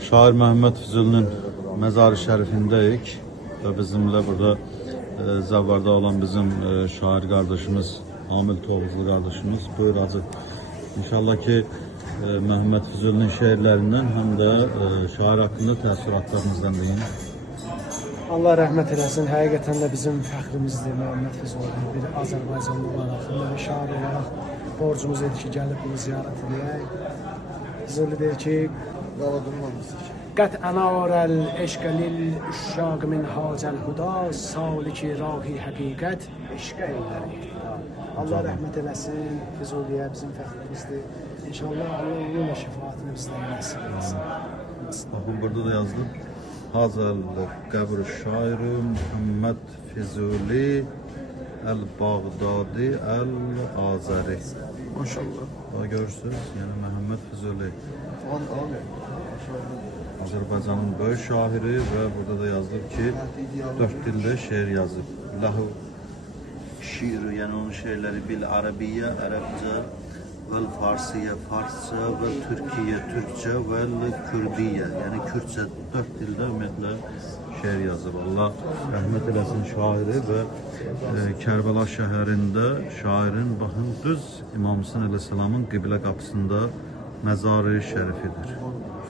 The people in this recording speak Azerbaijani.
Şair Mehmet Füzuli'nin mezarı şerifindeyik ve bizimle burada Zavvarda olan bizim şair kardeşimiz, Amil Tovuzlu kardeşimiz. Buyur Hacı. İnşallah ki Mehmet Füzuli'nin şiirlerinden hem de şair hakkında təəssüratlarınızdan deyin. Allah rəhmət eləsin. Həqiqətən də bizim fəxrimizdir Mehmet Füzuli. Bir Azərbaycanlı olaraq, bir şair olaraq borcumuz edir ki, gəlib bunu ziyarət edək. Füzuli deyir ki, Qət ənarəl eşqəlil üşşaq min hacəl huda, saliki rahi həqiqət, eşqə eylər iqtida. Allah rəhmət eləsin. Füzuliyə bizim fəxrimizdir. İnşallah Allah onunla şəfaatini bizdən nəsib etsin. Bakın burada da yazdım. Hazal qəbr şairi Muhammed Füzuli el-Bağdadi el-Azəri. Maşallah. Daha görürsünüz, yani Mehmet Füzuli. Azərbaycanın böyük şairi ve burada da yazılıb ki 4 dilde şiir yazıb. Lahu şiir, yani onun şiirleri bil Arabiyyə, Ərəbcə, vel Farsiye, Farsça ve Türkiye, Türkçe ve Kürdiyyə, yani Kürtçe 4 dilde ümumiyyətlə şiir yazıb. Allah rəhmət eləsin şairi ve Kərbəla şəhərində şairin baxın düz İmam Hüseyn əleyhissalamın qiblə qapısında məzarı şərifidir.